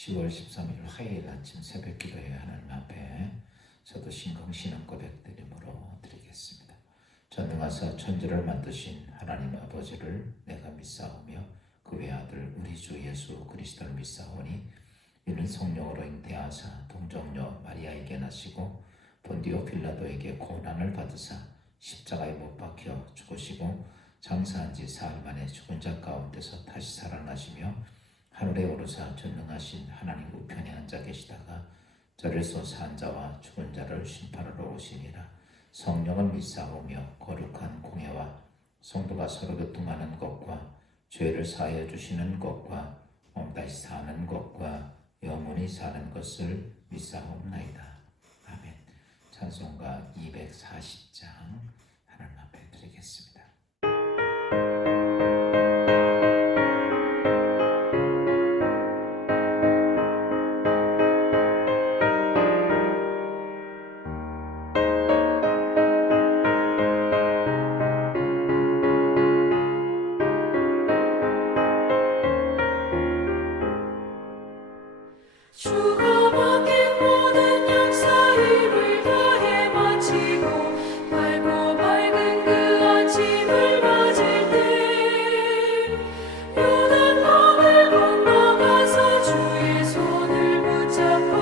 10월 13일 화요일 아침 새벽 기도회 하나님 앞에 저도 신앙 고백 드림으로 드리겠습니다. 전능하사 천지를 만드신 하나님 아버지를 내가 믿사오며 그 외아들 우리 주 예수 그리스도를 믿사오니 이는 성령으로 잉태하사 동정녀 마리아에게 나시고 본디오 빌라도에게 고난을 받으사 십자가에 못 박혀 죽으시고 장사한 지 사흘 만에 죽은 자 가운데서 다시 살아나시며 하늘에 오르사 전능하신 하나님 우편에 앉아 계시다가 저리서 산 자와 죽은 자를 심판하러 오시니라. 성령을 믿사오며 거룩한 공예와 성도가 서로 교통하는 것과 죄를 사하여 주시는 것과 다시 사는 것과 영원히 사는 것을 믿사옵나이다. 아멘. 찬송가 240장 하나님 앞에 드리겠습니다. 주가 맡긴 모든 역사 힘을 다해 마치고 밝고 밝은 그 아침을 맞을 때 요단강을 건너가서 주의 손을 붙잡고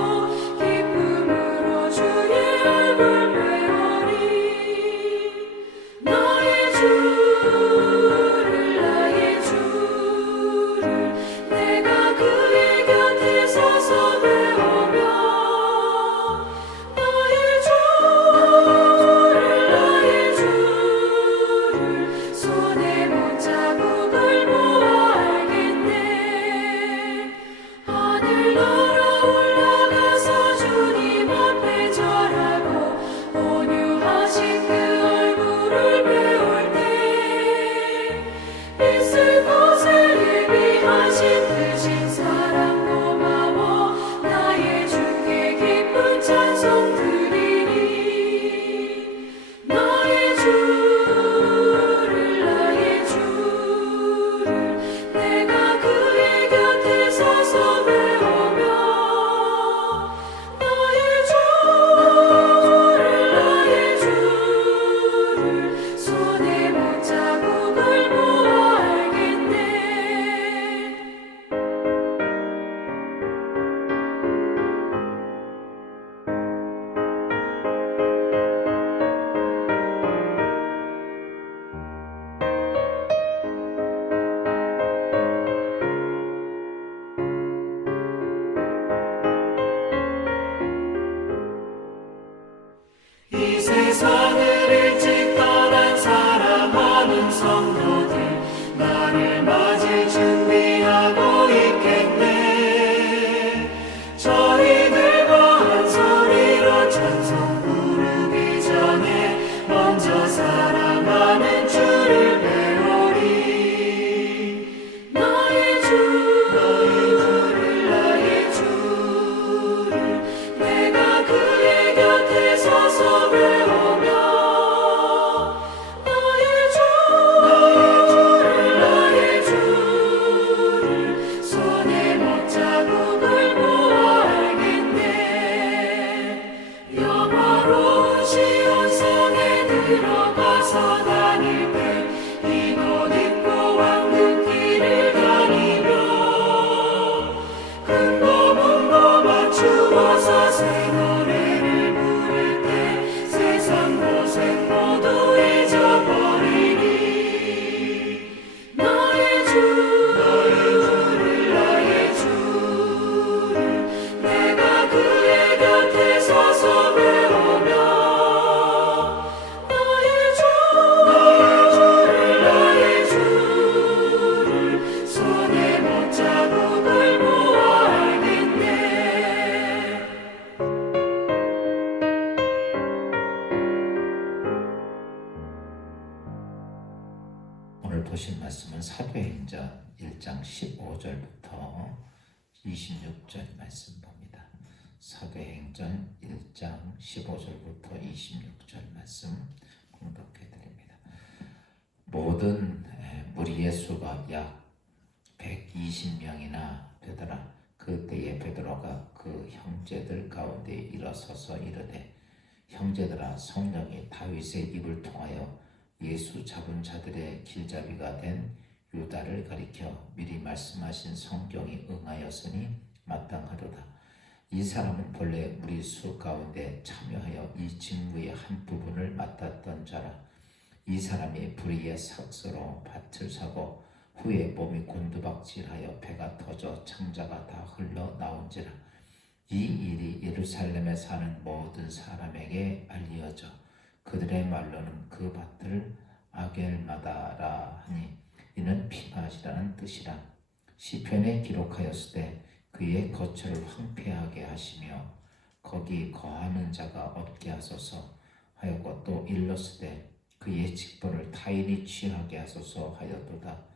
기쁨으로 주의 얼굴 배우리. 나의 주를 나의 주를 내가 그의 곁에 서서 이 세상을 일찍 떠난 사랑하는 성도들 나를 맞을 준비하고 있겠네. 저희들과 한 소리로 찬송 부르기 전에 먼저 사랑하는 주를 배우리. 나의 주를 나의 주를 내가 그의 곁에 서서 들어가서 다닐 때 이곳 입고 왕릉길을 다니며 큰 몸도 맞추어서 새 노래를 부를 때 세상 고생 모두 잊어버리리. 나의 주를 나의 주를 내가 그의 곁에 서서 배우며 오늘 보신 말씀은 사도행전 1장 15절부터 26절 말씀 봅니다. 사도행전 1장 15절부터 26절 말씀 공독해 드립니다. 모든 무리의 수가 약 120명이나 되더라. 그 그때에 베드로가 그 형제들 가운데 일어서서 이르되 형제들아 성령이 다윗의 입을 통하여 예수 잡은 자들의 길잡이가 된 유다를 가리켜 미리 말씀하신 성경이 응하였으니 마땅하도다. 이 사람은 본래 우리 수 가운데 참여하여 이 직무의 한 부분을 맡았던 자라. 이 사람이 불의의 삭스로 밭을 사고 후에 몸이 곤두박질하여 배가 터져 창자가 다 흘러나온지라. 이 일이 예루살렘에 사는 모든 사람에게 알려져 그들의 말로는 그 밭을 아겔마다라 하니 이는 피맛이라는 뜻이라. 시편에 기록하였을 때 그의 거처를 황폐하게 하시며 거기 거하는 자가 없게 하소서 하였고 또 일렀을 때 그의 직분을 타인이 취하게 하소서 하였도다.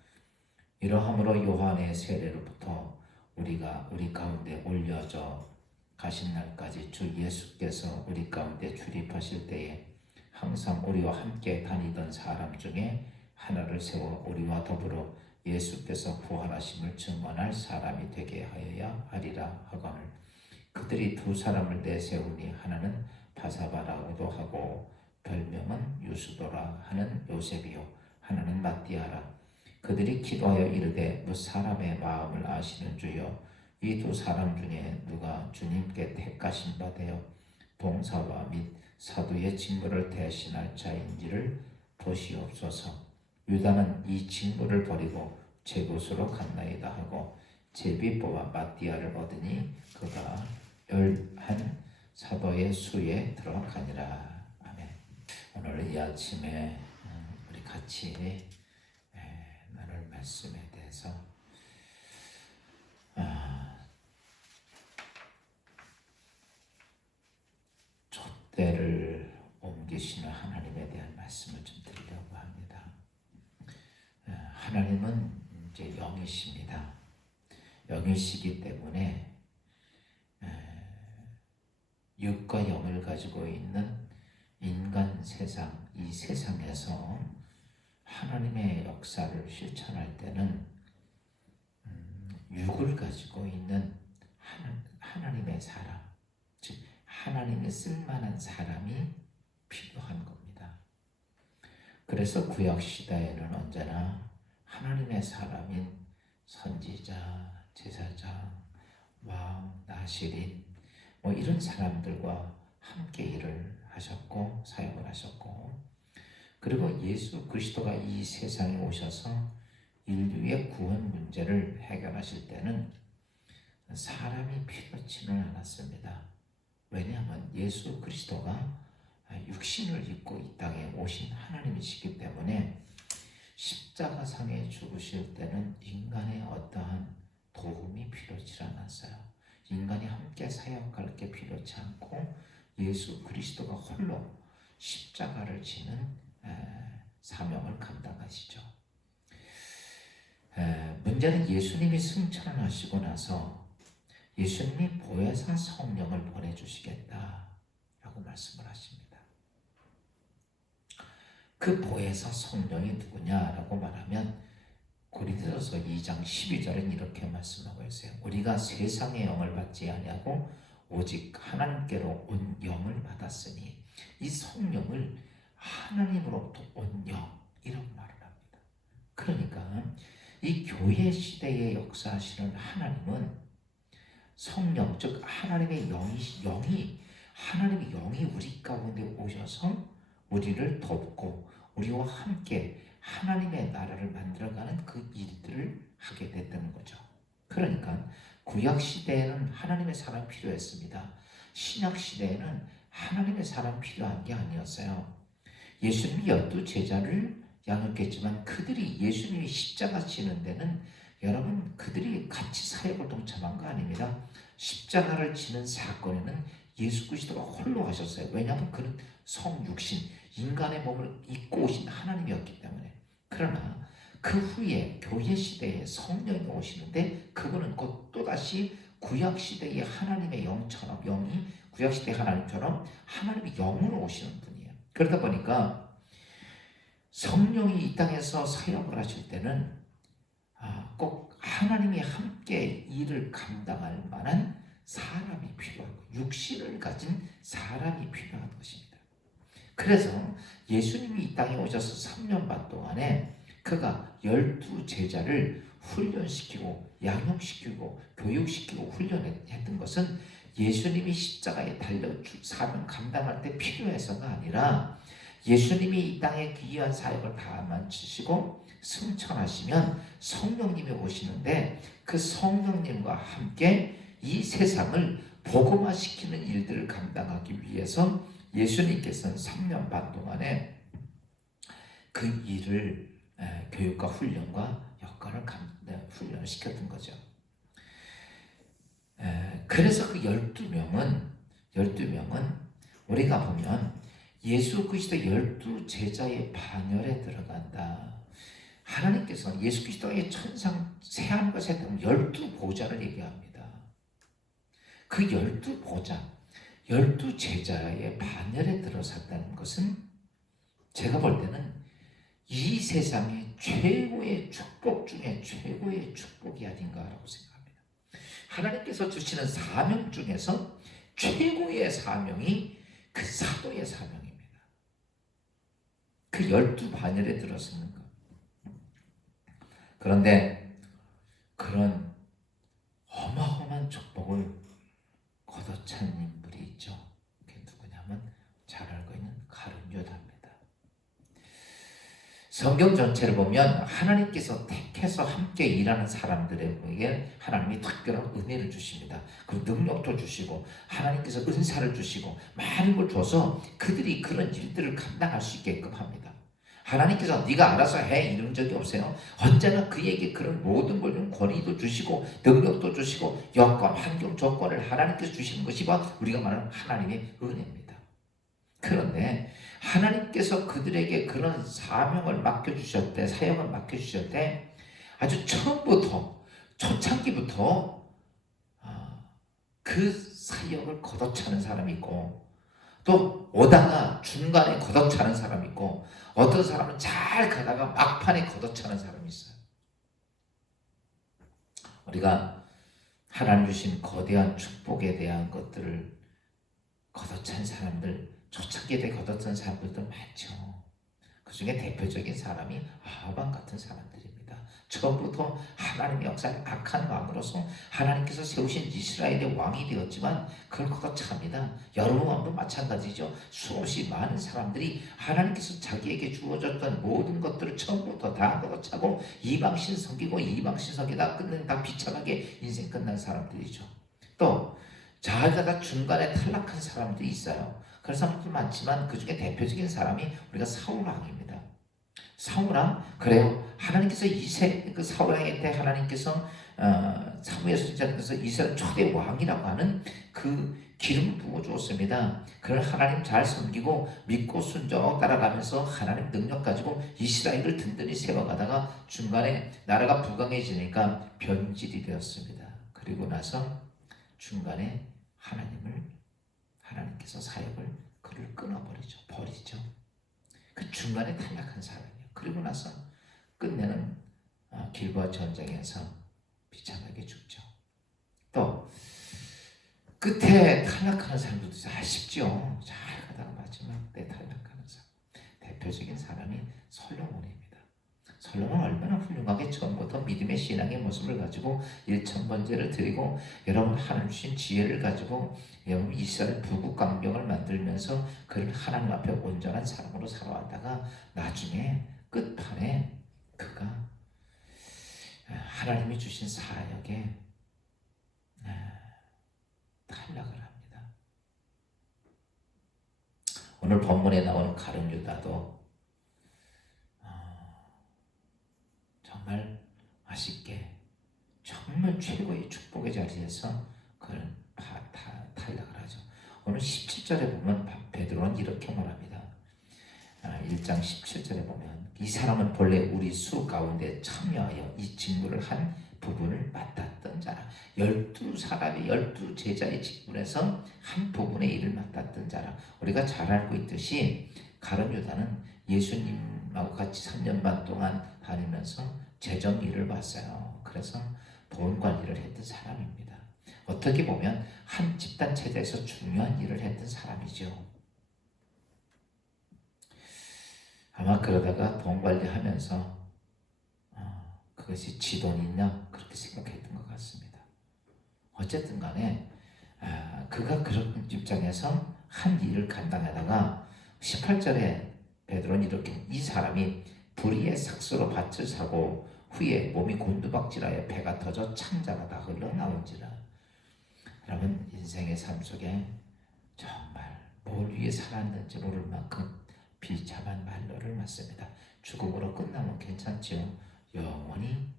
이러함으로 요한의 세례로부터 우리가 우리 가운데 올려져 가신 날까지 주 예수께서 우리 가운데 출입하실 때에 항상 우리와 함께 다니던 사람 중에 하나를 세워 우리와 더불어 예수께서 부활하심을 증언할 사람이 되게 하여야 하리라 하거늘 그들이 두 사람을 내세우니 하나는 바사바라고도 하고 별명은 유수도라 하는 요셉이요 하나는 마띠아라. 그들이 기도하여 이르되 무 사람의 마음을 아시는 주여 이 두 사람 중에 누가 주님께 택하신 바 되어 봉사와 및 사도의 직무를 대신할 자인지를 보시옵소서. 유다는 이 직무를 버리고 제 곳으로 갔나이다 하고 제비 뽑아 마띠아를 얻으니 그가 11 사도의 수에 들어가니라. 아멘. 오늘 이 아침에 우리 같이 나눌 말씀에 대해서 촛대를 옮기시는 하나님에 대한 말씀을 좀 드리려고 합니다. 하나님은 이제 영이십니다. 영이시기 때문에 육과 영을 가지고 있는 인간 세상, 이 세상에서 하나님의 역사를 실천할 때는 육을 가지고 있는 하나님의 사람, 즉 하나님이 쓸만한 사람이 필요한 겁니다. 그래서 구약 시대에는 언제나 하나님의 사람인 선지자, 제사장, 왕, 나시린 이런 사람들과 함께 일을 하셨고 사역을 하셨고 그리고 예수 그리스도가 이 세상에 오셔서 인류의 구원 문제를 해결하실 때는 사람이 필요치는 않았습니다. 왜냐하면 예수 그리스도가 육신을 입고 이 땅에 오신 하나님이시기 때문에 십자가상에 죽으실 때는 인간의 어떠한 도움이 필요치 않았어요. 인간이 함께 사역할 게 필요치 않고 예수 그리스도가 홀로 십자가를 지는 사명을 감당하시죠. 문제는 예수님이 승천을 하시고 나서 예수님이 보혜사 성령을 보내주시겠다라고 말씀을 하십니다. 그 보혜사 성령이 누구냐라고 말하면 고린도서 2장 12절은 이렇게 말씀하고 있어요. 우리가 세상의 영을 받지 아니하고 오직 하나님께로 온 영을 받았으니 이 성령을 하나님으로부터 온 영 이런 말을 합니다. 그러니까 이 교회 시대에 역사하시는 하나님은 성령 즉 하나님의 하나님의 영이 우리 가운데 오셔서 우리를 돕고 우리와 함께 하나님의 나라를 만들어가는 그 일들을 하게 됐다는 거죠. 그러니까 구약 시대에는 하나님의 사람이 필요했습니다. 신약 시대에는 하나님의 사람이 필요한 게 아니었어요. 예수님이 12제자를 양육했지만 그들이 예수님이 십자가 지는 데는 여러분 그들이 같이 사역을 동참한 거 아닙니다. 십자가를 지는 사건에는 예수 그리스도가 홀로 하셨어요. 왜냐하면 그는 성육신 인간의 몸을 입고 오신 하나님이었기 때문에. 그러나 그 후에 교회 시대에 성령이 오시는데 그분은 곧 또다시 구약시대의 하나님의 영처럼 영이 구약시대 하나님처럼 하나님의 영으로 오시는 분이에요. 그러다 보니까 성령이 이 땅에서 사역을 하실 때는 꼭 하나님이 함께 일을 감당할 만한 사람이 필요하고 육신을 가진 사람이 필요한 것입니다. 그래서 예수님이 이 땅에 오셔서 3년 반 동안에 그가 12제자를 훈련시키고 양육시키고 교육시키고 훈련했던 것은 예수님이 십자가에 달려 사명 감당할 때 필요해서가 아니라 예수님이 이 땅에 귀한 사역을 다 마치시고 승천하시면 성령님이 오시는데 그 성령님과 함께 이 세상을 복음화시키는 일들을 감당하기 위해서 예수님께서는 3년 반 동안에 그 일을 교육과 훈련과 역할을 훈련을 시켰던 거죠. 그래서 그 12명은 우리가 보면 예수 그리스도 12제자의 반열에 들어간다. 하나님께서 예수 그리스도의 천상 새하늘과 새 땅 12보좌를 얘기합니다. 그 12보좌, 12제자의 반열에 들어섰다는 것은 제가 볼 때는 이 세상의 최고의 축복 중에 최고의 축복이 아닌가라고 생각합니다. 하나님께서 주시는 사명 중에서 최고의 사명이 그 사도의 사명입니다. 그 12반열에 들어서는 것. 그런데 그런 어마어마한 축복을 거둬찬 인물이 있죠. 그게 누구냐면 잘 알고 있는 가룟 유다입니다. 성경 전체를 보면 하나님께서 택해서 함께 일하는 사람들에게 하나님이 특별한 은혜를 주십니다. 그 능력도 주시고 하나님께서 은사를 주시고 많은 걸 줘서 그들이 그런 일들을 감당할 수 있게끔 합니다. 하나님께서 네가 알아서 해 이런 적이 없어요. 언제나 그에게 그런 모든 걸 좀 권위도 주시고 능력도 주시고 여건 환경 조건을 하나님께서 주시는 것이 바로 우리가 말하는 하나님의 은혜입니다. 그런데 하나님께서 그들에게 그런 사명을 맡겨주셨을 때, 사역을 맡겨주셨을 때 아주 처음부터 초창기부터 그 사역을 걷어차는 사람이 있고 또 오다가 중간에 걷어차는 사람이 있고 어떤 사람은 잘 가다가 막판에 걷어차는 사람이 있어요. 우리가 하나님 주신 거대한 축복에 대한 것들을 걷어찬 사람들, 초창기에 대해 걷어찬 사람들도 많죠. 그 중에 대표적인 사람이 아합 같은 사람들입니다. 처음부터 하나님의 역사에 악한 왕으로서 하나님께서 세우신 이스라엘의 왕이 되었지만 그걸 걷어찹니다. 여러분도 마찬가지죠. 수없이 많은 사람들이 하나님께서 자기에게 주어졌던 모든 것들을 처음부터 다 걷어차고 이방신 섬기고 이방신 섬기다 끝낸 다 비참하게 인생 끝난 사람들이죠. 또 잘 가다 중간에 탈락한 사람들이 있어요. 그런 사람도 많지만 그 중에 대표적인 사람이 우리가 사울왕입니다. 사울왕, 그래요. 하나님께서 그 사울왕한테 하나님께서 사무엘 선지자께서 이스라엘 초대 왕이라고 하는 그 기름을 부어주었습니다. 그를 하나님 잘 섬기고 믿고 순종 따라가면서 하나님 능력 가지고 이스라엘을 든든히 세워가다가 중간에 나라가 불강해지니까 변질이 되었습니다. 그리고 나서 중간에 하나님께서 사역을 그를 버리죠. 그 중간에 탈락한 사람이에요. 그리고 나서 끝내는 길보아 전쟁에서 비참하게 죽죠. 또 끝에 탈락하는 사람들도 아쉽죠. 잘 가다가 마지막 때 탈락하는 사람. 대표적인 사람이 솔로몬입니다. 솔로몬은 얼마나 훌륭하게 처음부터 믿음의 신앙의 모습을 가지고 일천번제를 드리고 여러분 하나님 주신 지혜를 가지고 여러분 이스라엘 부국강병을 만들면서 그를 하나님 앞에 온전한 사람으로 살아왔다가 나중에 끝판에 그가 하나님이 주신 사역에 탈락을 합니다. 오늘 본문에 나오는 가룟 유다도 정말 아쉽게 정말 최고의 축복의 자리에서 그는 탈락을 하죠. 오늘 17절에 보면 베드로는 이렇게 말합니다. 1장 17절에 보면 이 사람은 본래 우리 수 가운데 참여하여 이 직무를 한 부분을 맡았던 자라. 12사람의 12제자의 직분에서 한 부분의 일을 맡았던 자라. 우리가 잘 알고 있듯이 가룟 유다는 예수님하고 같이 3년 반 동안 다니면서 재정 일을 봤어요. 그래서 돈 관리를 했던 사람입니다. 어떻게 보면 한 집단 체제에서 중요한 일을 했던 사람이죠. 아마 그러다가 돈 관리하면서 그것이 지 돈이냐 그렇게 생각했던 것 같습니다. 어쨌든 간에 그가 그런 입장에서 한 일을 감당하다가 18절에 베드로는 이렇게 이 사람이 불의의 삭스로 밭을 사고 후에 몸이 곤두박질하여 배가 터져 창자가 다 흘러나온지라. 여러분 인생의 삶 속에 정말 뭘 위해 살았는지 모를 만큼 비참한 말로를 맞습니다. 죽음으로 끝나면 괜찮지요. 영원히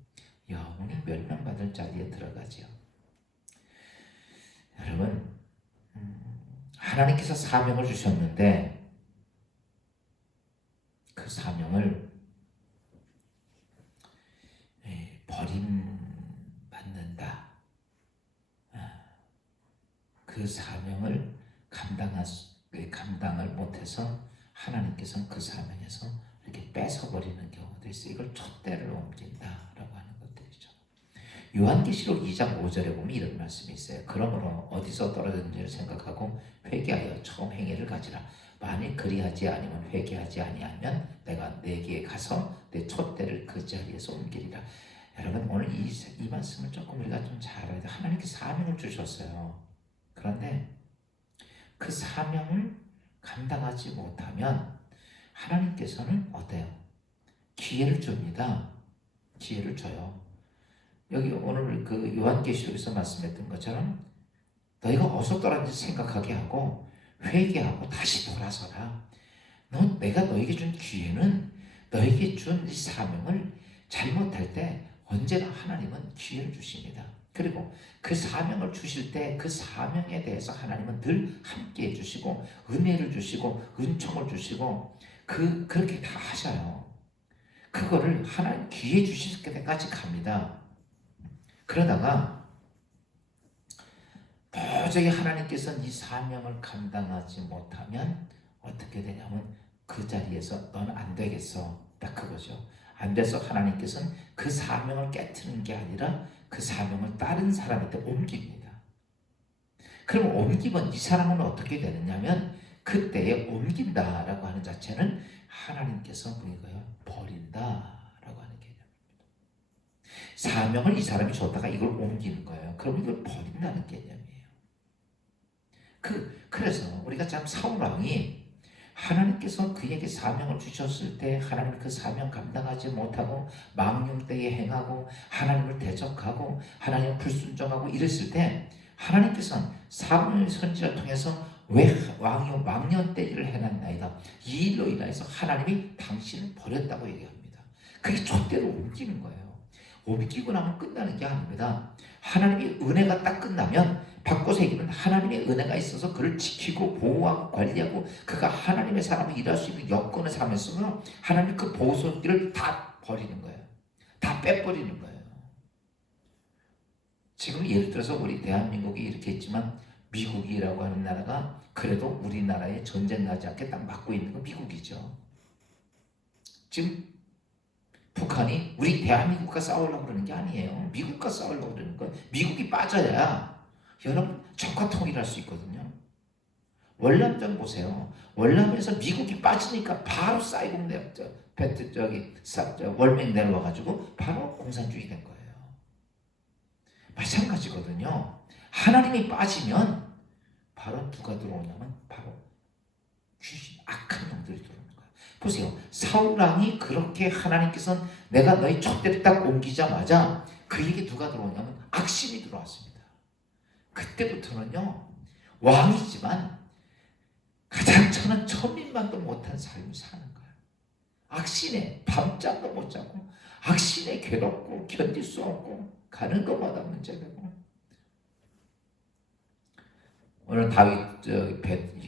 멸망받을 자리에 들어가지요. 여러분 하나님께서 사명을 주셨는데 그 사명을 버림받는다. 그 사명을 감당을 못해서 하나님께서는 그 사명에서 이렇게 뺏어버리는 경우도 있어요. 이걸 촛대를 옮긴다라고 하는 것들이죠. 요한계시록 2장 5절에 보면 이런 말씀이 있어요. 그러므로 어디서 떨어졌는지를 생각하고 회개하여 처음 행위를 가지라. 만일 그리하지 아니면 회개하지 아니하면 내가 내게 가서 내 촛대를 그 자리에서 옮기리라. 여러분 오늘 이 말씀을 조금 우리가 좀 잘 알아야 돼요. 하나님께 사명을 주셨어요. 그런데 그 사명을 감당하지 못하면 하나님께서는 어때요? 기회를 줍니다. 기회를 줘요. 여기 오늘 그 요한계시록에서 말씀했던 것처럼 너희가 어디서 떨어졌는지 생각하게 하고 회개하고 다시 돌아서라. 내가 너에게 준 기회는 너에게 준 이 사명을 잘못할 때 언제나 하나님은 기회를 주십니다. 그리고 그 사명을 주실 때 그 사명에 대해서 하나님은 늘 함께 해주시고 은혜를 주시고 은총을 주시고 그렇게 다 하셔요. 그거를 하나님 기회 주실 때까지 갑니다. 그러다가 도저히 하나님께서는 이 사명을 감당하지 못하면 어떻게 되냐면 그 자리에서 너는 안 되겠어. 딱 그거죠. 안 돼서 하나님께서는 그 사명을 깨트리는 게 아니라 그 사명을 다른 사람한테 옮깁니다. 그럼 옮기면 이 사람은 어떻게 되느냐면 그때에 옮긴다라고 하는 자체는 하나님께서 뭐예요? 버린다라고 하는 개념입니다. 사명을 이 사람이 줬다가 이걸 옮기는 거예요. 그럼 이걸 버린다는 개념이에요. 그래서 우리가 참 사울 왕이 하나님께서 그에게 사명을 주셨을 때 하나님 그 사명 감당하지 못하고 망령 때에 행하고 하나님을 대적하고 하나님을 불순종하고 이랬을 때 하나님께서는 사무엘 선지자를 통해서 왜 왕이 망령 때 일을 해놨나이다. 이 일로 인해서 하나님이 당신을 버렸다고 얘기합니다. 그게 촛대로 옮기는 거예요. 옮기고 나면 끝나는 게 아닙니다. 하나님의 은혜가 딱 끝나면 바꿔서 얘기하면 하나님의 은혜가 있어서 그를 지키고 보호하고 관리하고 그가 하나님의 사람을 일할 수 있는 여건을 삼으면서 하나님 그 보호소기를 다 버리는 거예요. 다 빼버리는 거예요. 지금 예를 들어서 우리 대한민국이 이렇게 있지만 미국이라고 하는 나라가 그래도 우리나라에 전쟁 나지 않게 딱 막고 있는 건 미국이죠. 지금 북한이 우리 대한민국과 싸우려고 그러는 게 아니에요. 미국과 싸우려고 그러는 거예요. 미국이 빠져야 여러분 적화 통일할 수 있거든요. 월남전 보세요. 월남에서 미국이 빠지니까 바로 사이공 월맹 내려와가지고 바로 공산주의 된 거예요. 마찬가지거든요. 하나님이 빠지면 바로 누가 들어오냐면 바로 귀신, 악한 영들이 들어오는 거예요. 보세요. 사울왕이 그렇게 하나님께서는 내가 너희 촛대를 딱 옮기자마자 그에게 누가 들어오냐면 악신이 들어왔습니다. 그때부터는요 왕이지만 가장 천민만도 못한 삶을 사는 거예요. 악신에 밤잠도 못 자고 악신에 괴롭고 견딜 수 없고 가는 것마다 문제되고 오늘 다윗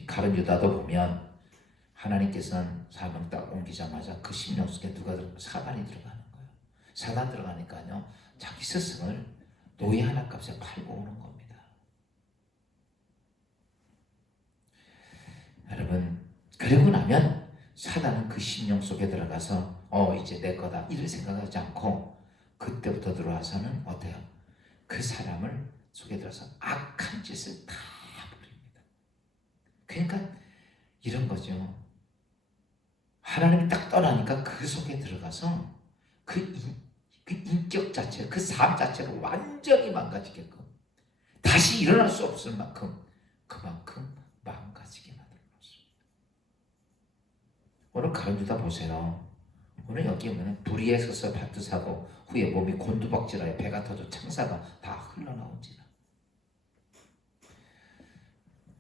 가룟 유다도 보면 하나님께서는 사명 딱 옮기자마자 그 심령 속에 누가 사단이 들어가는 거예요. 사단 들어가니까요 자기 스승을 노예 하나 값에 팔고 오는 겁니다. 여러분 그러고 나면 사단은 그 심령 속에 들어가서 이제 내 거다 이를 생각하지 않고 그때부터 들어와서는 어때요? 그 사람을 속에 들어서 악한 짓을 다 부립니다. 그러니까 이런 거죠. 하나님이 딱 떠나니까 그 속에 들어가서 그 인격 자체, 그 삶 자체가 완전히 망가지게끔 다시 일어날 수 없을 만큼 그만큼 망가지게 만들어 놓습니다. 오늘 가론유다 보세요. 오늘 여기 오면 불의에 서서 밭도 사고 후에 몸이 곤두박질하여 배가 터져 창사가 다 흘러나온지라.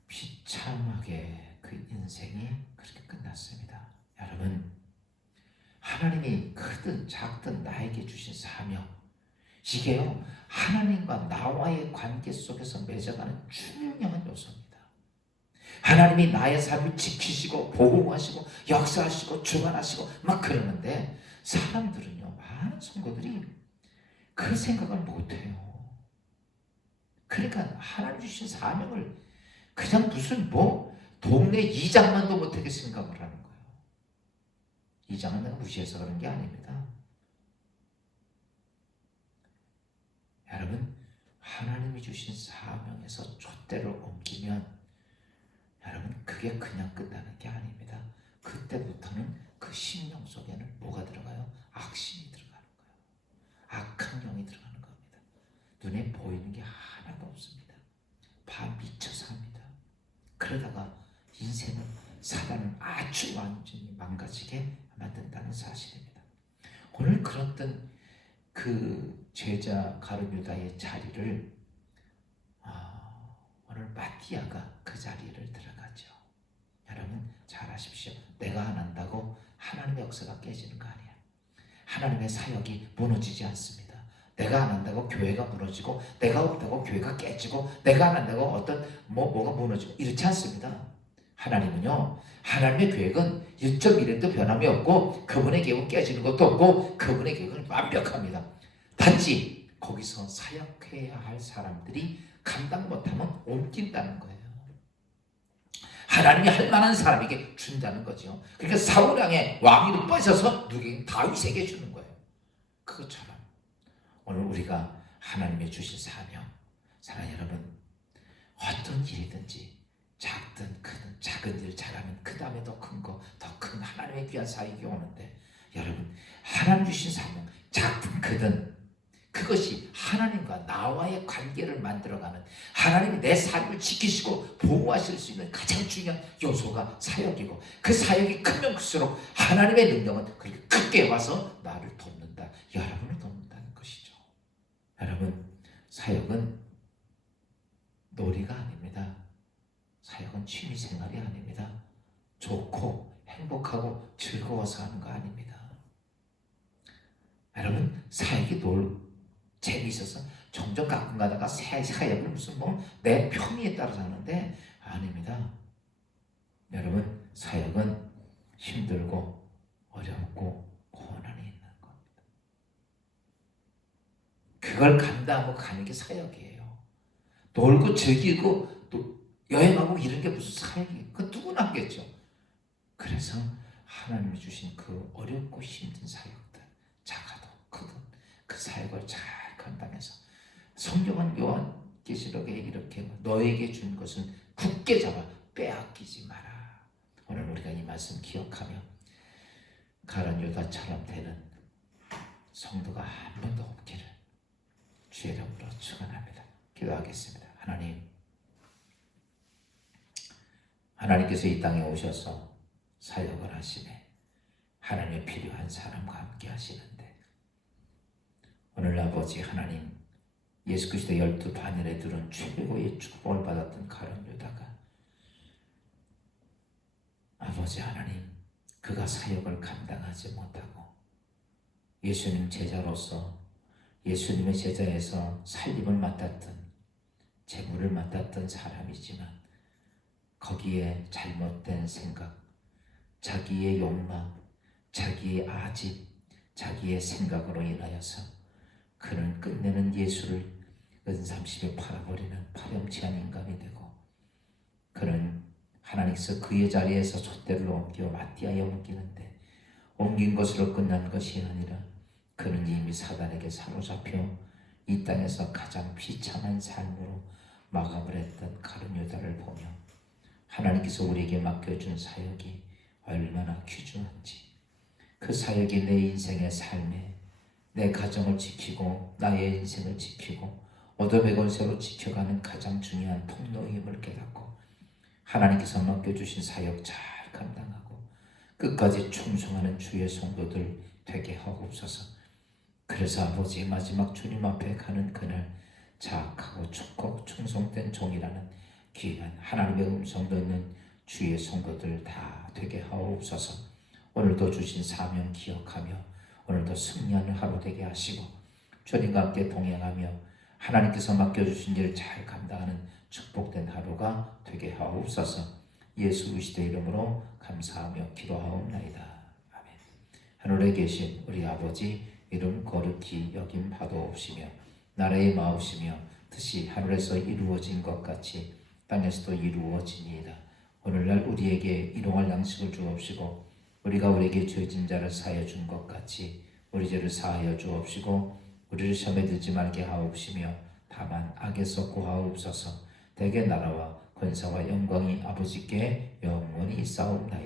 비참하게 그 인생이 그렇게 끝났습니다. 여러분, 하나님이 크든 작든 나에게 주신 사명, 이게요 하나님과 나와의 관계 속에서 맺어가는 중요한 요소입니다. 하나님이 나의 삶을 지키시고 보호하시고 역사하시고 주관하시고 막 그러는데 사람들은요, 많은 성도들이 그 생각을 못해요. 그러니까 하나님 주신 사명을 그냥 무슨 동네 이장만도 못하게 생각을 하는 거예요. 이장은 내가 무시해서 그런 게 아닙니다. 여러분, 하나님이 주신 사명에서 촛대를 옮기면 여러분, 그게 그냥 끝나는 게 아닙니다. 그때부터는 그 심령 속에는 뭐가 들어가요? 악심이 들어가는 거예요. 악한 영이 들어가는 겁니다. 눈에 보이는 게 하나도 없습니다. 반 미쳐서 합니다. 그러다가 인생은 사단은 아주 완전히 망가지게 만든다는 사실입니다. 오늘 그랬던 그 제자 가룟유다의 자리를 오늘 마띠아가 그 자리를 들어가죠. 여러분 잘 아십시오. 내가 안 한다고 하나님의 역사가 깨지는 거 아니야. 하나님의 사역이 무너지지 않습니다. 내가 안 한다고 교회가 무너지고, 내가 없다고 교회가 깨지고, 내가 안 한다고 어떤 뭐가 무너지고 이렇지 않습니다. 하나님은요, 하나님의 계획은 1.1에도 변함이 없고 그분의 계획은 깨지는 것도 없고 그분의 계획은 완벽합니다. 단지 거기서 사역해야 할 사람들이 감당 못하면 옮긴다는 거예요. 하나님이 할 만한 사람에게 준다는 거죠. 그러니까 사울 왕의 왕위를 뺏어서 누구에게? 다윗에게 주는 거예요. 그것처럼 오늘 우리가 하나님의 주신 사명, 사랑하는 여러분, 어떤 일이든지 작든 크든 작은 일 잘하면 그 다음에 더 큰 거, 더 큰 하나님의 귀한 사역이 오는데, 여러분 하나님 주신 사명, 작든 크든 그것이 하나님과 나와의 관계를 만들어가는, 하나님이 내 삶을 지키시고 보호하실 수 있는 가장 중요한 요소가 사역이고, 그 사역이 크면 클수록 하나님의 능력은 그렇게 크게 와서 나를 돕는다, 여러분을 돕는다는 것이죠. 여러분, 사역은 놀이가 아닙니다. 사역은 취미생활이 아닙니다. 좋고 행복하고 즐거워서 하는 거 아닙니다. 여러분, 사역이 재미있어서 종종 가끔 가다가 사역을 무슨 내 편의에 따라서 하는데 아닙니다. 여러분, 사역은 힘들고 어렵고 고난이 있는 겁니다. 그걸 감당하고 가는 게 사역이에요. 놀고 즐기고 또 여행하고 이런 게 무슨 사역이에요? 그건 누구나 하겠죠. 그래서 하나님이 주신 그 어렵고 힘든 사역들, 작아도 크든 그 사역을 잘 감당해서, 성경은 요한계시록에 이렇게 너에게 준 것은 굳게 잡아 빼앗기지 마라. 오늘 우리가 이 말씀 기억하며 가룟유다처럼 되는 성도가 한 번도 없기를 주의 이름으로 축원합니다. 기도하겠습니다. 하나님께서 이 땅에 오셔서 사역을 하시네. 하나님의 필요한 사람과 함께 하시는데, 오늘 아버지 하나님, 예수 그리스도 12 반열에 들은 최고의 축복을 받았던 가룟유다가, 아버지 하나님, 그가 사역을 감당하지 못하고 예수님 제자로서 예수님의 제자에서 살림을 맡았던, 재물을 맡았던 사람이지만 거기에 잘못된 생각, 자기의 욕망, 자기의 아집, 자기의 생각으로 인하여서 그는 끝내는 예수를 은삼십에 팔아버리는 파렴치한 인간이 되고, 그는 하나님께서 그의 자리에서 촛대를 옮겨 마띠아에 옮기는데 옮긴 것으로 끝난 것이 아니라 그는 이미 사단에게 사로잡혀 이 땅에서 가장 비참한 삶으로 마감을 했던 가룟 유다를 보며 하나님께서 우리에게 맡겨준 사역이 얼마나 귀중한지, 그 사역이 내 인생의 삶에 내 가정을 지키고 나의 인생을 지키고 어둠의 권세로 지켜가는 가장 중요한 통로임을 깨닫고 하나님께서 맡겨주신 사역 잘 감당하고 끝까지 충성하는 주의 성도들 되게 하옵소서. 그래서 아버지, 마지막 주님 앞에 가는 그날 자악하고 촉곡 충성된 종이라는 귀한 하나님의 음성 듣는 주의 성도들 다 되게 하옵소서. 오늘도 주신 사명 기억하며 오늘도 승리하는 하루 되게 하시고 주님과 함께 동행하며 하나님께서 맡겨주신 일 잘 감당하는 축복된 하루가 되게 하옵소서. 예수 그리스도의 이름으로 감사하며 기도하옵나이다. 아멘. 하늘에 계신 우리 아버지, 이름 거룩히 여김 받아옵시며 나라의 마옵시며 뜻이 하늘에서 이루어진 것 같이 땅에서도 이루어지니이다. 오늘날 우리에게 일용할 양식을 주옵시고 우리가 우리에게 죄진 자를 사하여 준 것 같이 우리 죄를 사하여 주옵시고 우리를 시험에 들지 말게 하옵시며 다만 악에서 구하옵소서. 대개 나라와 권세와 영광이 아버지께 영원히 있사옵나이다.